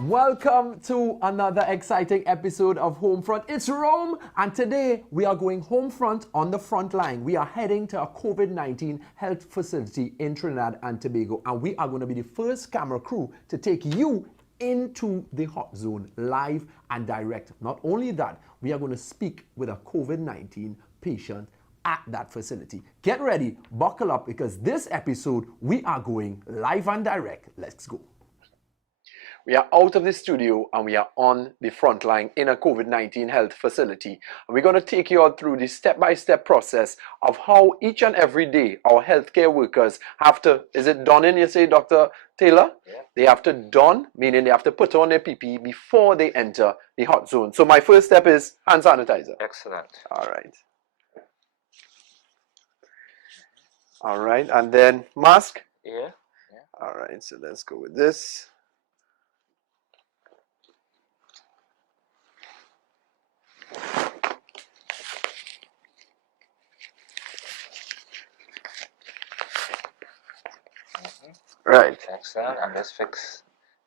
Welcome to another exciting episode of Homefront. It's Rome, and today we are going Homefront on the front line. We are heading to a COVID-19 health facility in Trinidad and Tobago, and we are going to be the first camera crew to take you into the hot zone live and direct. Not only that, we are going to speak with a COVID-19 patient at that facility. Get ready, buckle up, because this episode we are going live and direct. Let's go. We are out of the studio and we are on the front line in a COVID-19 health facility. And we're going to take you all through the step-by-step process of how each and every day our healthcare workers have to, is it don in, you say, Dr. Taylor? Yeah. They have to don, meaning they have to put on their PPE before they enter the hot zone. So my first step is hand sanitizer. Excellent. All right. All right, and then mask? Yeah. All right, so let's go with this. Right. Excellent. And let's fix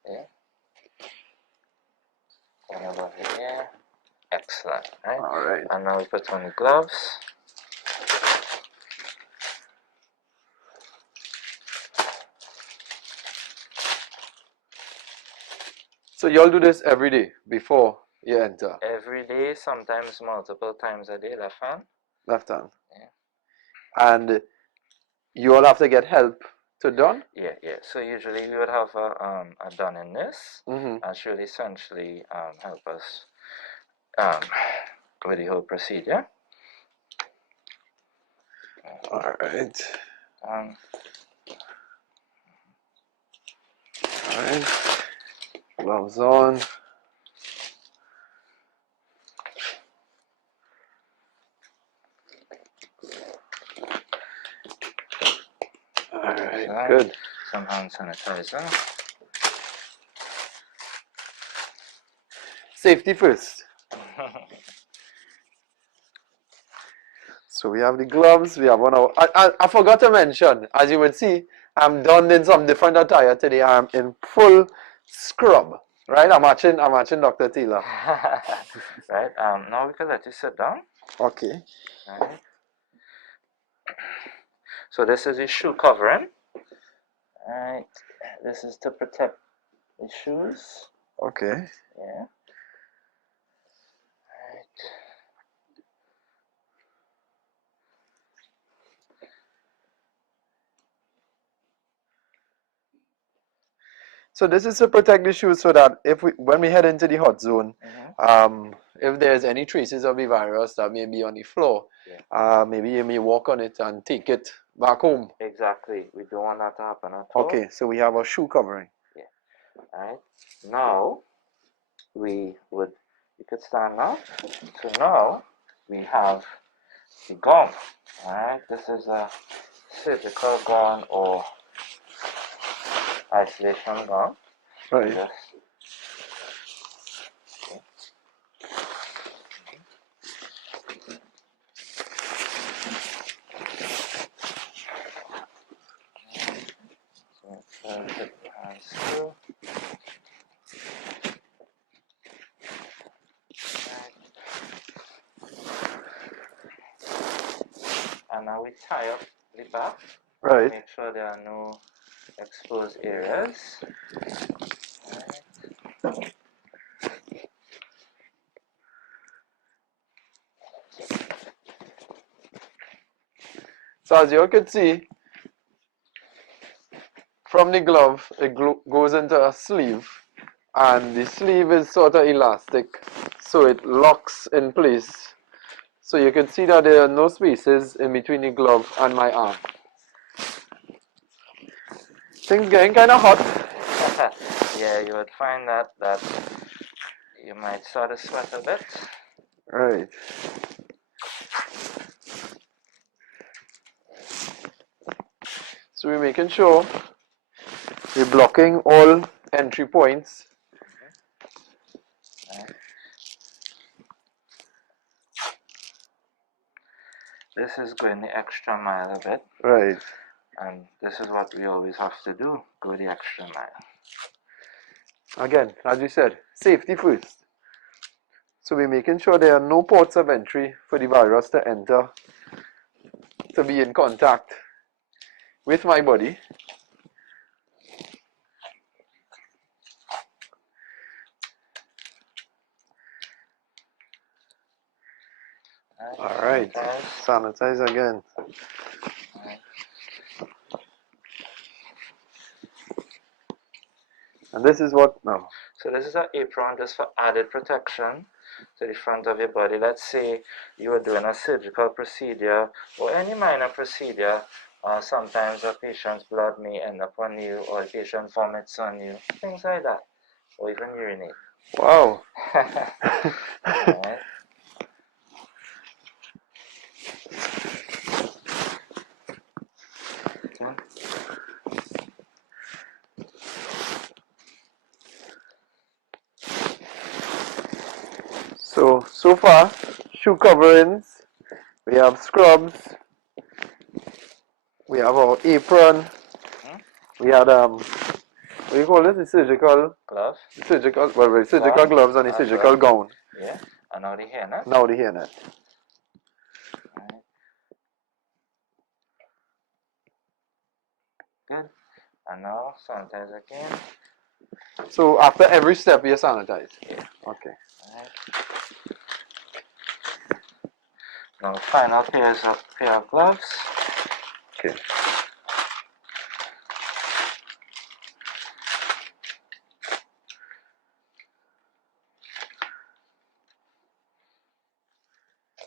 here. Going over here. Excellent. Right. All right. And now we put on the gloves. So you all do this every day before you enter? Every day, sometimes multiple times a day. Left hand. Left hand. Yeah. And you all have to get help to don? Yeah. So usually we would have a done in this, Mm-hmm. and should essentially help us with the whole procedure. All right. Um, All right. Gloves on. All right, good. Some hand sanitizer. Safety first. So we have the gloves, we have one of, I forgot to mention, as you would see, I'm donned in some different attire today. I'm in full scrub, right? I'm matching Dr. Taylor. Right, now we can let you sit down. Okay. Right. So this is your shoe covering. Right, this is to protect the shoes. Okay. Yeah. So this is to protect the shoes so that when we head into the hot zone, if there's any traces of the virus that may be on the floor, maybe you may walk on it and take it back home. Exactly. We don't want that to happen at all. Okay, so we have a shoe covering. Yeah. Alright. Now you could stand now. So now we have the gum. Alright, this is a surgical gum or isolation gum. Right. Yes. And now we tie up the back. Right. Make sure there are no exposed areas. Right. So as you can see, from the glove, it goes into a sleeve, and the sleeve is sort of elastic, so it locks in place. So you can see that there are no spaces in between the glove and my arm. Things getting kind of hot. Yeah, you would find that you might start to sweat a bit. Right. So we're making sure we're blocking all entry points. This is going the extra mile a bit. Right. And this is what we always have to do, go the extra mile. Again, as you said, safety first. So we're making sure there are no ports of entry for the virus to enter, to be in contact with my body. Alright, sanitize again. And this is what now? So this is an apron just for added protection to the front of your body. Let's say you are doing a surgical procedure or any minor procedure. Sometimes a patient's blood may end up on you, or a patient vomits on you, things like that, or even urinate. Wow. Right. So far, shoe coverings, we have scrubs, we have our apron, we had what do you call this? The surgical glove. Surgical gloves and the surgical gown. Yeah. And now the hairnet. Now the hairnet. Right. Good. And now sanitize again. So after every step you sanitize? Yeah. Okay. Right. Now final pair of gloves. Okay.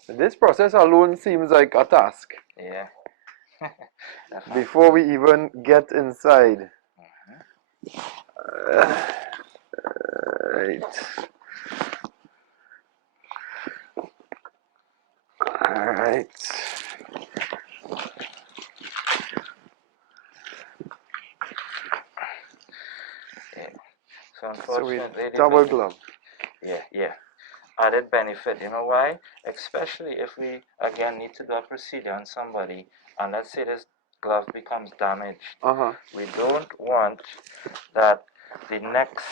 This process alone seems like a task. Yeah. Before we even get inside. Right. Alright. Yeah. So unfortunately, double glove. Yeah. Added benefit, you know why? Especially if we again need to do a procedure on somebody, and let's say this glove becomes damaged. We don't want that the next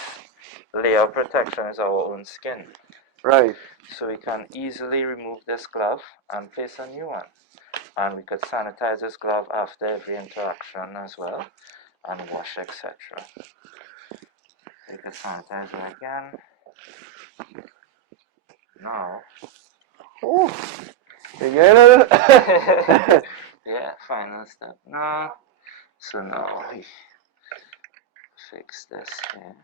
layer of protection is our own skin. Right. So we can easily remove this glove and place a new one. And we could sanitize this glove after every interaction as well, and wash, etc. We could sanitize it again. Now. Oh. You get it? Yeah, final step now. So now we fix this here.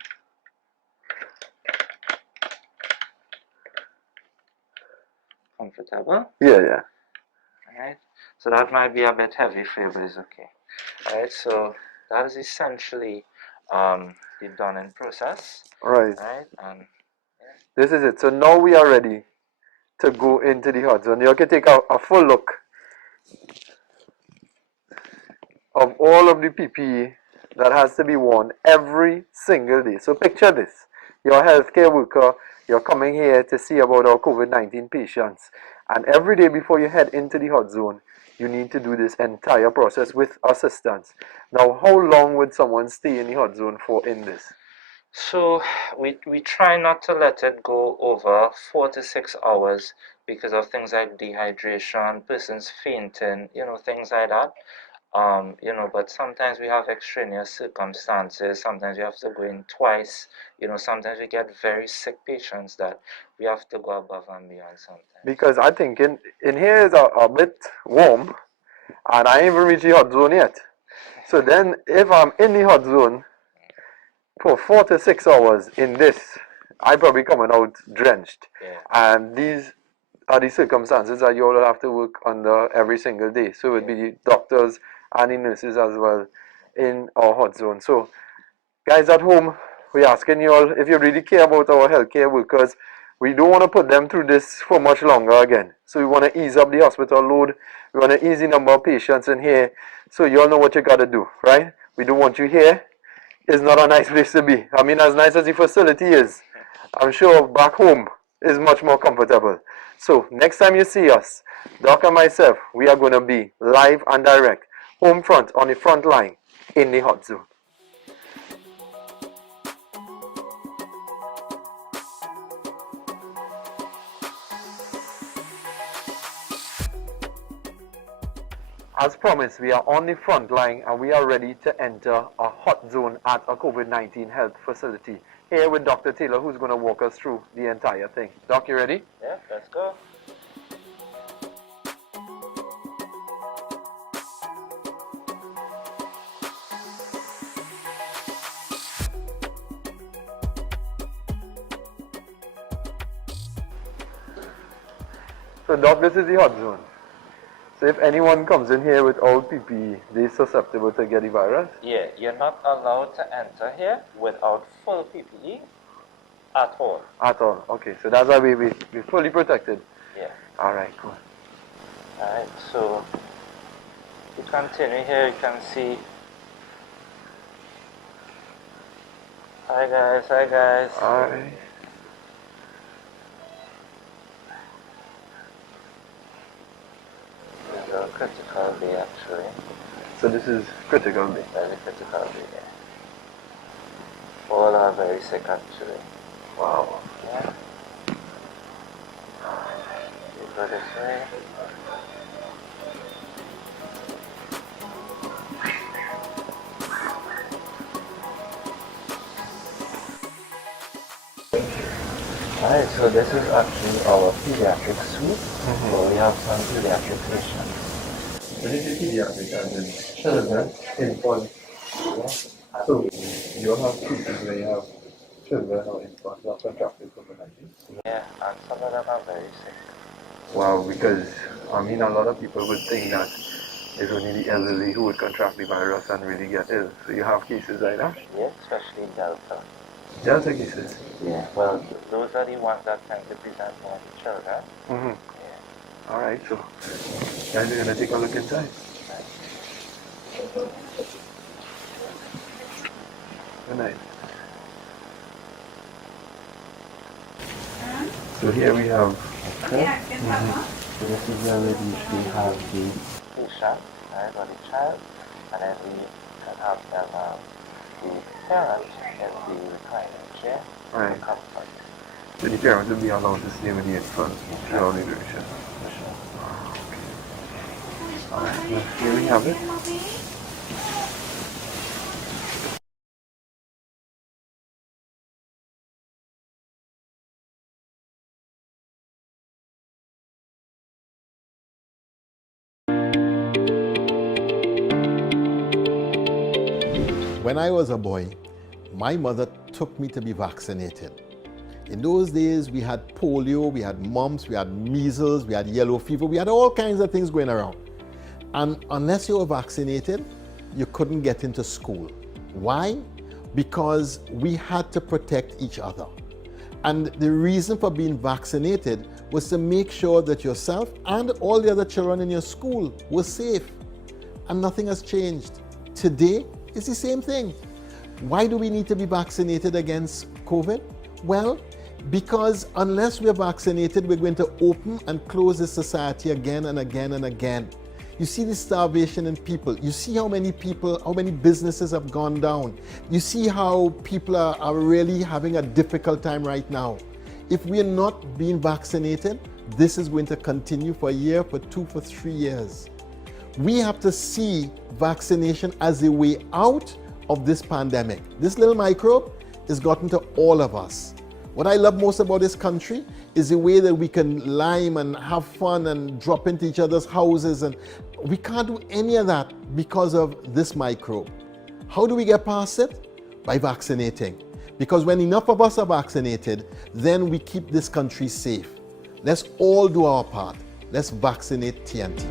Comfortable? Yeah. Alright. So that might be a bit heavy for you, but it's okay. Alright, so that is essentially the done-in process. Right. Right, and this is it. So now we are ready to go into the HotZone. You can take a full look of all of the PPE that has to be worn every single day. So picture this. You're a healthcare worker. You're coming here to see about our COVID-19 patients. And every day before you head into the HotZone, you need to do this entire process with assistance. Now, how long would someone stay in the HotZone for in this? So we try not to let it go over 4 to 6 hours because of things like dehydration, persons fainting, things like that. But sometimes we have extraneous circumstances. Sometimes we have to go in twice. Sometimes we get very sick patients that we have to go above and beyond sometimes. Because I think in here is a bit warm, and I ain't even reached the HotZone yet. So then, if I'm in the HotZone for 4 to 6 hours in this, I probably coming out drenched. Yeah. And these are the circumstances that you all have to work under every single day. So it would be the doctors and the nurses as well in our HotZone. So, guys at home, we're asking you all if you really care about our healthcare workers. We don't want to put them through this for much longer again. So we want to ease up the hospital load. We want to ease the number of patients in here. So you all know what you got to do, right? We don't want you here. It's not a nice place to be. I mean, as nice as the facility is, I'm sure back home is much more comfortable. So next time you see us, Doc and myself, we are going to be live and direct, home front, on the front line in the HotZone. As promised, we are on the front line and we are ready to enter a hot zone at a COVID-19 health facility. Here with Dr. Taylor, who's going to walk us through the entire thing. Doc, you ready? Yeah, let's go. So Doc, this is the hot zone. So if anyone comes in here without PPE, they're susceptible to get the virus? Yeah, you're not allowed to enter here without full PPE at all. At all. Okay, so that's why we're fully protected. Yeah. Alright, cool. Alright, so you continue here, you can see. Hi guys, hi guys. Alright. This is a critical day actually. So this is critical day. Very critical day, yeah. All are very sick actually. Wow. Yeah. You go this way. Alright, so this is actually our pediatric suite. So we have some pediatric patients. So this is pediatric as in children, infants. Yeah. So you have cases where you have children or infants who are contracted COVID-19? Yeah, and some of them are very sick. Wow, because I mean a lot of people would think that it's only the elderly who would contract the virus and really get ill. So you have cases like that? Yeah, especially Delta. Delta cases? Yeah. Well, those are the ones that tend to present more to children. Mm-hmm. Yeah. Alright, so guys, we're going to take a look inside. Good night. So here we have So this is where we usually have the patient, right, or the child, and then we can have them, the parent in the reclining chair. Right. Comfort. So the parents will be allowed to stay with the infant throughout the duration. Alright, well, here we have it. When I was a boy, my mother took me to be vaccinated. In those days, we had polio, we had mumps, we had measles, we had yellow fever, we had all kinds of things going around. And unless you were vaccinated, you couldn't get into school. Why? Because we had to protect each other. And the reason for being vaccinated was to make sure that yourself and all the other children in your school were safe. And nothing has changed. Today, it's the same thing. Why do we need to be vaccinated against COVID? Well, because unless we're vaccinated, we're going to open and close this society again and again and again. You see the starvation in people. You see how many businesses have gone down. You see how people are really having a difficult time right now. If we're not being vaccinated, this is going to continue for a year, for 2, for 3 years. We have to see vaccination as a way out of this pandemic. This little microbe has gotten to all of us. What I love most about this country is the way that we can lime and have fun and drop into each other's houses, and we can't do any of that because of this microbe. How do we get past it? By vaccinating. Because when enough of us are vaccinated, then we keep this country safe. Let's all do our part. Let's vaccinate TNT.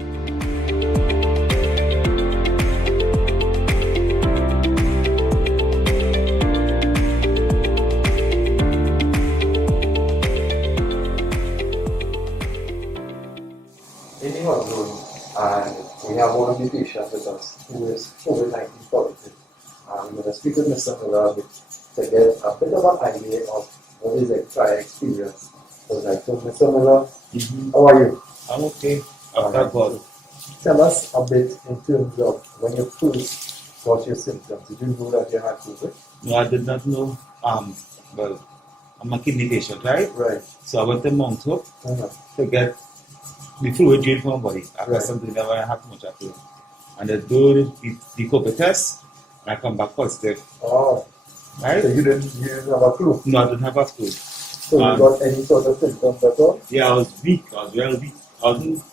And we have one of the patients with us who is COVID-19 positive. I'm going to speak with Mr. Miller to get a bit of an idea of what his prior experience was like. So, Mr. Miller, how are you? I'm okay. Thank God. Tell us a bit in terms of when you first got your symptoms. Did you know that you had COVID? No, I did not know. Well, I'm a kidney patient, right? Right. So I went to Mount Hope to get the fluid drained from my body after Right. something that I had too much of it. and they do the COVID test, and I come back positive. Oh, Right? so you didn't have a clue. No, I didn't have a flu. So you got any sort of symptoms at all? Yeah, I was weak. I was real weak. I wasn't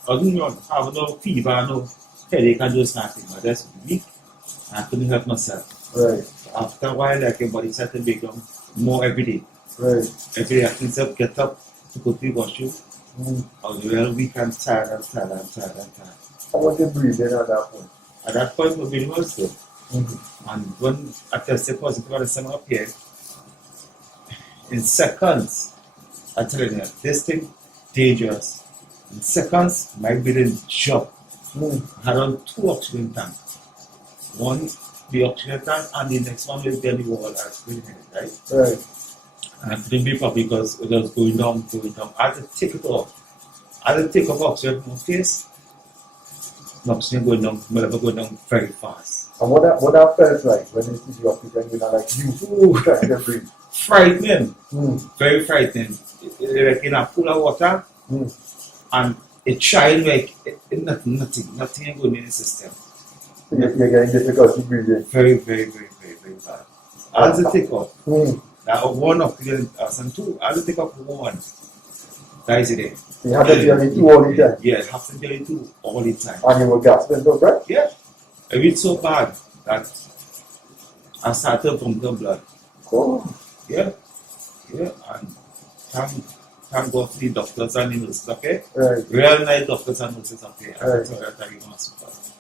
having no fever, no headache, and just nothing. I was just weak. I couldn't help myself. Right, After a while, like, your body started to become more every day. right. Every day I can get up to go to the washroom. I was real weak and tired. How was your breathing at that point? At that point, my breathing was good. Mm-hmm. And when I tested positive on the summer up here, in seconds, I'm telling you, this thing dangerous. In seconds, my breathing dropped. I had on 2 oxygen tanks. One, the oxygen tank, and the next one was the wall. I was breathing it, right? Right. And I couldn't breathe up because it was going down. I had to take it off. I had to take off oxygen from my face. The oxygen going down, my level going down very fast. And what that felt like when you see the oxygen, you know, like you trying to breathe? Frightening. Very frightening. Like in a pool of water, and it tried like nothing going in the system. So you're getting difficulty breathing. Very bad. I had to take off. Now one oxygen and 2. I had to take off 1. That is it. You had to be on the 2 all the time. Yeah, I have to be on the 2 all the time. And you were gasping for breath? Yeah. It was so bad that I started from the blood. Oh. Yeah. And thank God for the doctors and the nurses, okay? Right. Real nice doctors and nurses, okay? Right. So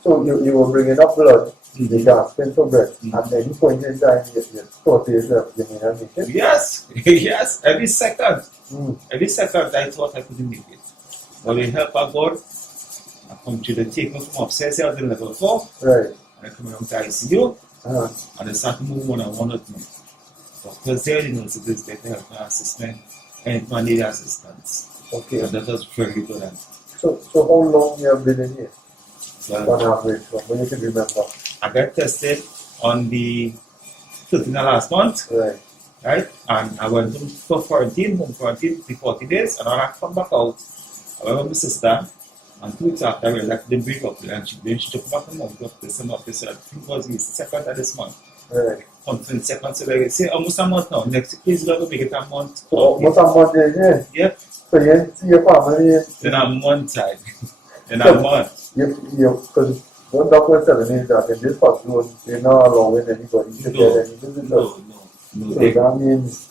So you were bringing up blood, you gasping for breath. At any point in time, you thought to yourself, you may not make it? Yes, every second. Mm. Every second I thought I couldn't make it. But with help of God, I come to the take me from upstairs, I was in level 4. Right. And I come around to ICU, Uh-huh. and I start to move one with me. Doctors there, the nurses there to help my assistant, and my need assistance. Okay. And that was very good. And So how long you have been in here? well, On average, when you can remember. I got tested on the 13th of last month, Right. right? And I went for home quarantine for 40 days, and when I come back out, I went with my sister, and 2 weeks after I realized I couldn't breathe up, and she took back the month of this month. So I think it was the 2nd of this month. Right. Something second, so like say almost a month now. Next week is going to make it a month. So almost a month in here. Yep. So you see your family. Then a month time. Then a month. Because what doctor was telling me is that in this hospital, they're not allowing anybody to get any visitors. No. So that means.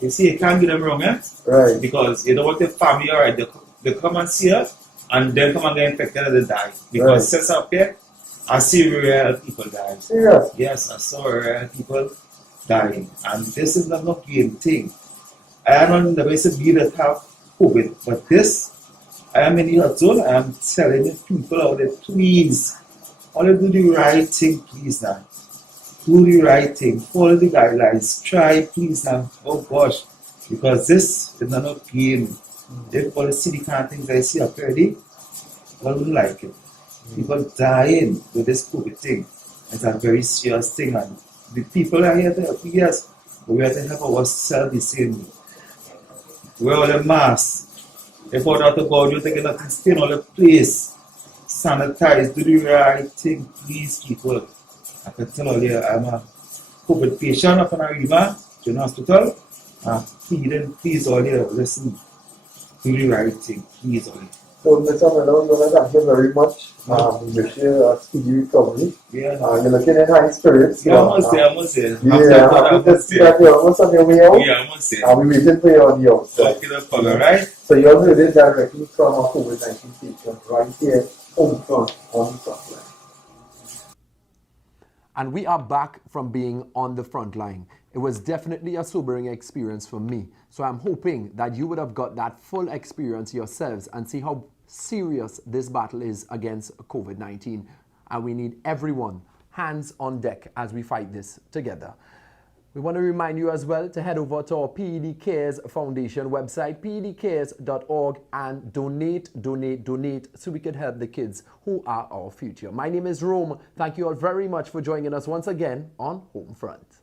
You see, you can't get them wrong, eh? Right. Because you don't want the family, alright, they come and see us, and then come and get infected and they die. Because Right. since up here, I see real people die. Serious. Yes, I saw real people dying. And this is not a game thing. I am on the basis of that have COVID, but this, I am in the HotZone, I am telling the people out there, please, only do the right thing, please now. Do the right thing, follow the guidelines, try, please now. Oh gosh, because this is not a game. If all the city kind of things I see up already, I wouldn't like it. People dying with this COVID thing. It's a very serious thing, and the people are here to help us, but we have to help ourselves the same. Wear all the masks. If we're not about you, taking nothing, stay in all the place. Sanitize, do the right thing, please, people. I can tell all you, I'm a COVID patient up in Arriva, in hospital. Please all you, listen. Do the right thing, please all you. So, Mr. Miller, thank you very much. We wish you a speedy recovery. Yeah. You're looking in high spirits. Yeah, I must say. Yeah, happy to see that you're almost on your way out. Yeah, I must say. I'll be waiting for you on the outside. Okay, that's all right. So you're heard it directly from a COVID-19 patient right here, home front, on the front line. And we are back from being on the front line. It was definitely a sobering experience for me. So I'm hoping that you would have got that full experience yourselves and see how serious this battle is against COVID-19. And we need everyone hands on deck as we fight this together. We want to remind you as well to head over to our PED Cares Foundation website, pedcares.org, and donate so we can help the kids who are our future. My name is Rome. Thank you all very much for joining us once again on Homefront.